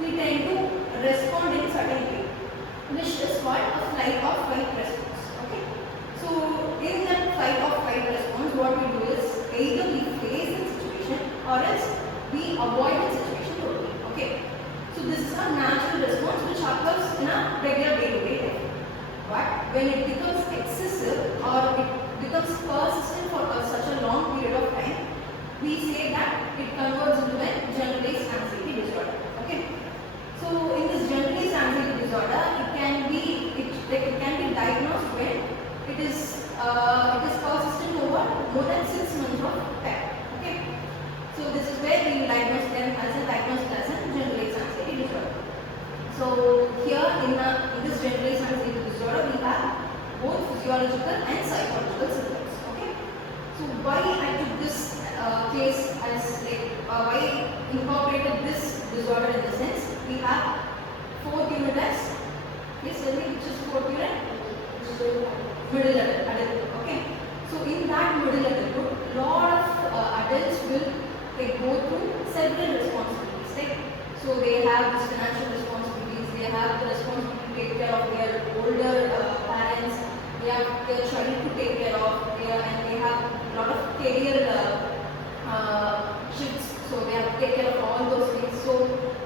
we tend to respond in certain way, which is called a flight or fight response. Okay. So in that flight or fight response, what we do is either we face the situation or else we avoid the situation totally. Okay. So this is a natural response which occurs in a regular day-to-day life. But when it becomes excessive or it becomes persistent for such a long period of time, we say that it converts into a generalized anxiety disorder. Okay. So in this generalized anxiety disorder, it can be diagnosed when it is persistent over more than 6 months of time. Okay. So this is where we diagnose them as a generalized anxiety disorder. So here in this generalized anxiety disorder, we have both physiological and psychological symptoms. Okay. So why I took this case as why I incorporated this disorder in the sense we have 4th unit as, please tell me which is 4th unit? Middle adulthood. Okay. So in that middle adulthood, lot of adults will go through several responsibilities. Right? So they have this financial responsibilities, they have the responsibility to take care of their older parents, they have their child to take care of, and they have a lot of career shifts. So they have to take care of all those things. So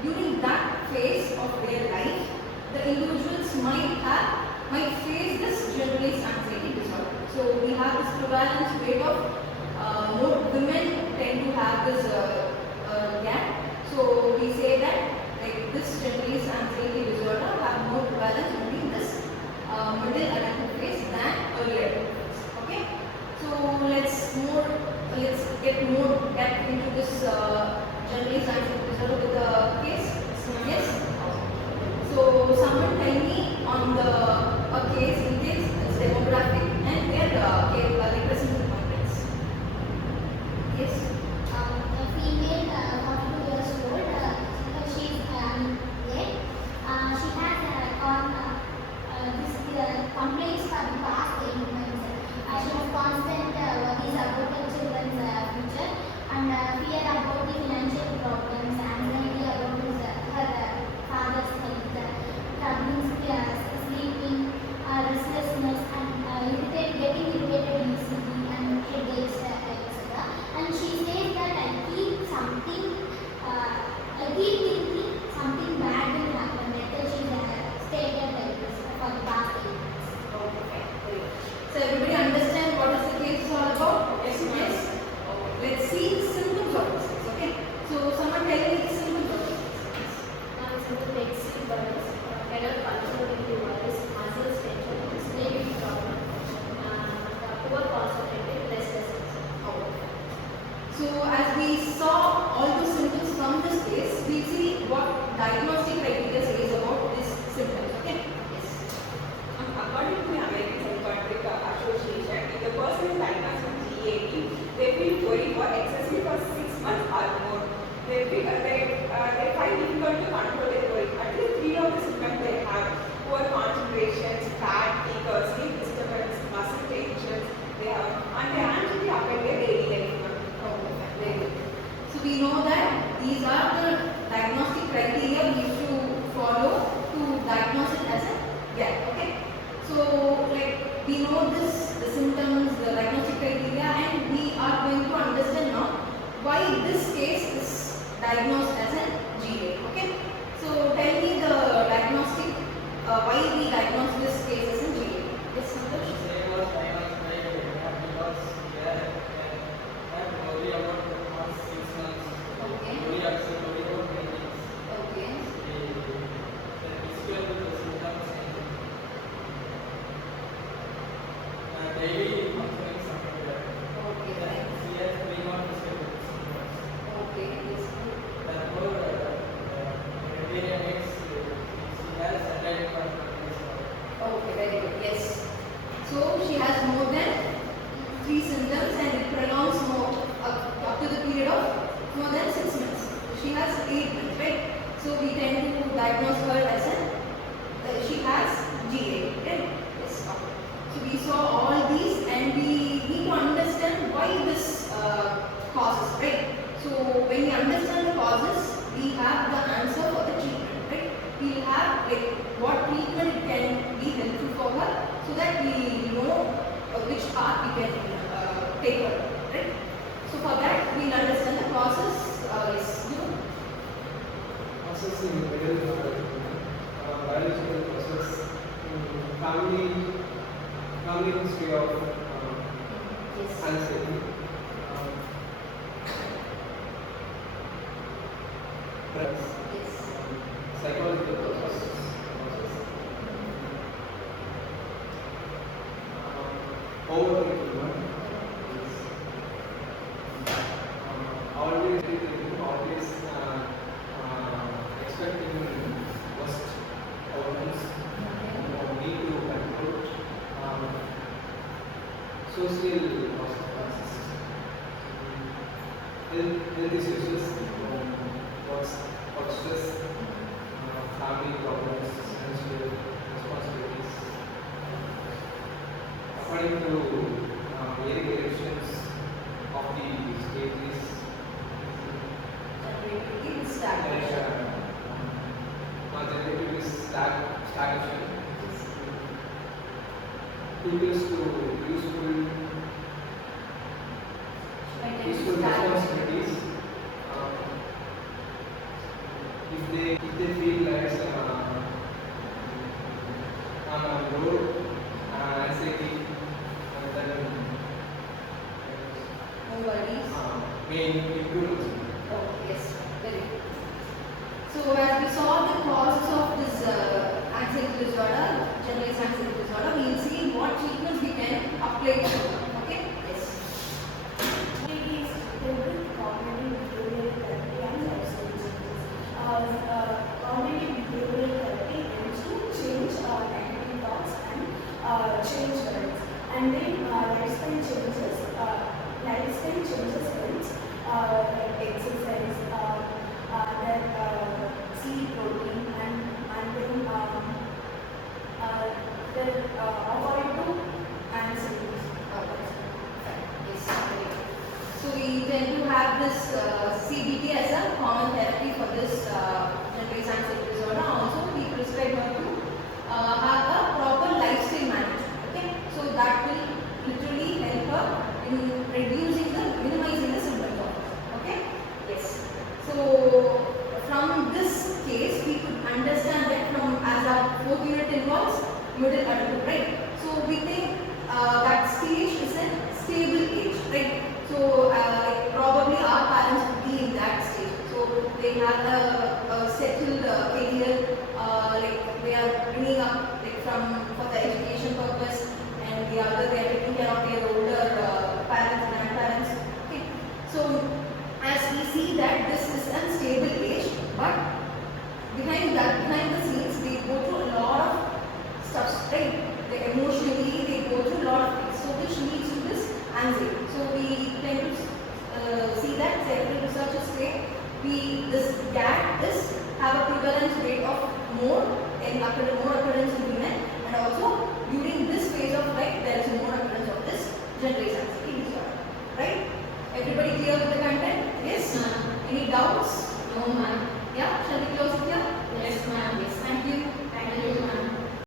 during that phase of their life, the individuals might face this generalized anxiety disorder. So we have this prevalence rate of more women tend to have this gap. So we say that this generalized anxiety disorder have more prevalence only in this middle adulthood phase than early adulthood phase. Okay. So let's get more depth into this generalized anxiety disorder with the case. Yes. So someone tell me on a case in this demographic and their representative complaints. Yes. A female, 42 years old, she's late. She has complaints for the past 8 months. She has constant worries about her children's future and fear about the financial problems, anxiety about her father's health, troubles sleeping, restlessness, and getting irritated easily, and headaches, etc. And she says that I keep thinking something bad will happen. Later she stated like this for the past 8 months. Okay. So everybody understand what is the case is all about? Yes. Yes. Let's see the symptoms of this case. Okay. So someone tell me the symptoms of this case. Simple excessive burdens, cannot control the device, muscles tension, sleeping problem, poor concentrated, restlessness. So as we saw all those symptoms from this case, we see what diagnostic criteria says about these symptoms. Okay. Yes. According to the American Psychiatric Association, if the person is diagnosed with GAD, they feel worried or excessive for 6 months or more. They find difficult to control their worry. At least 3 of the symptoms they have: poor concentration, fatigue, sleep disturbance, muscle tensions. They have, and they actually affect their daily life. Very good. So we know that these are the diagnostic criteria we used to follow to diagnose it as a gap. Okay. So we know the symptoms, the diagnostic criteria, and we are going to understand now why this case is diagnosed as a GA. Okay. So tell me the diagnostic, why we diagnose this case as a GA. Yes, Santosh? Daily functioning something there. Okay. She has 3 months. Okay. Yes. Therefore, criteria needs she has identified Okay, very good. Yes. So she has more than 3 symptoms and it prolongs more up to the period of more than 6 months. She has 8 months, right? So we tend to diagnose her as she has GA, right? Yes. Okay. So we saw all these and we need to understand why this causes, right? So when we understand the causes, we have the answer for the treatment. can take over, right? So for that we'll understand the process. Yes, you know. Process in middle biological process in family history of Yes. anxiety. Drugs, Yes. psychological process. Overthinking, always rethinking, always expecting worst outcomes, need to control, social consequences, health issues, work stress, family problems, financial responsibilities. According to variations of the stages, It's stagnation. generative is stagnation. Tools to useful responsibilities. If they feel like I'm on low anxiety, then No worries. may improve. Oh, yes, very good. So as we saw the causes of this anxiety disorder, generalized anxiety disorder, we will see what treatments we can apply to it. Okay? Yes. It is with cognitive behavioral therapy and lifestyle changes. Cognitive behavioral therapy aims to change negative thoughts and change habits. And then lifestyle changes helps like exercise, then sleep routine, and then avoid to anxiety. Yes, very good. So we tend to have this CBT as a common therapy for this generalized anxiety disorder. Also, we prescribe her to have a proper lifestyle management. Okay, so that will literally help her in minimizing the symptoms of it. Okay, yes. So from this case, we could understand that as our fourth unit involves middle adulthood, right? So we think that stage is a stable age, right? So like probably our parents would be in that stage. So they have a settled career, like they are bringing up like for the education purpose, and the other they are taking care of their older parents, grandparents. Okay. So as we see that this is a stable age, but behind the scenes, they go through a lot of stuff, right? They emotionally, they go through a lot of things, so which leads to this anxiety. So we tend to see that several researchers say this gap is have a prevalence rate of more occurrence in women, and also during this phase of life there is more occurrence of this generalized anxiety disorder. Right? Everybody clear with the content? Yes? Any doubts? No, ma'am.